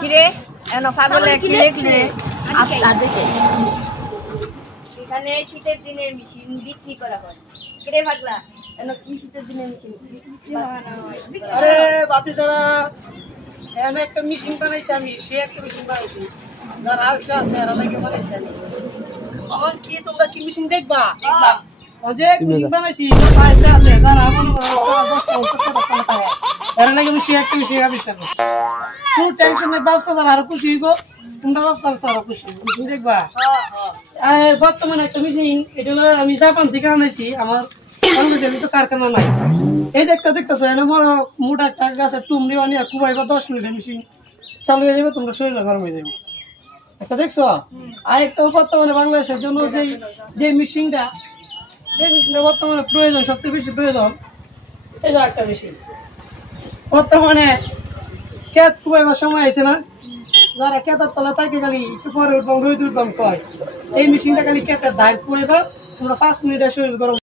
কিরে এন পাগলে কি লিখলে এখানে শীতের দিনের মেশিন বিক্রি করা হয়। কিরে পাগলা এন কি শীতের দিনের মেশিন আরে বাতি যারা এখানে একটা মেশিন বানাইছি আমি, সে একটা মেশিন বানাইছি যারা আলসা আছে এরা লাগে বানাইছি আমি। এখন কি তোমরা কি মেশিন দেখবা? যে মেশিন বানাইছি আলসা আছে যারা এরা লাগে আমি সে একটা মেশিন আবিষ্কার করছি। কোনো টেনশন নেই, ব্যবসা যারা আরো খুশি হইব, তোমরা ব্যবসা আরো খুশি হইব। মেশিন দেখবা বর্তমানে একটা মেশিন, এটা হলো আমি জাপান থেকে আনাইছি। আমার বাংলাদেশে তো কারখানা নাই। এই দেখতেছো এনে বড় মোটা একটা গাছের টুমরি আনিয়া কুবাইবা 10 মিনিটের মেশিন চালু হয়ে যাবে, তোমরা শরীরে গরম হয়ে যাবে। একটা দেখছো? আর একটা বর্তমানে বাংলাদেশের জন্য যে মেশিনটা বর্তমানে প্রয়োজন, সবচেয়ে বেশি প্রয়োজন, এই যে একটা মেশিন। বর্তমানে ক্ষেত কুবাইবার সময় আছে না, যারা ক্ষেতের তলা তাকে খালি একটু পরে উঠবাম রোদ উঠবাম কয়, এই মেশিনটা খালি ক্ষেতের ধান কুবাইবা, তোমরা 5 মিনিটের শরীর গরম।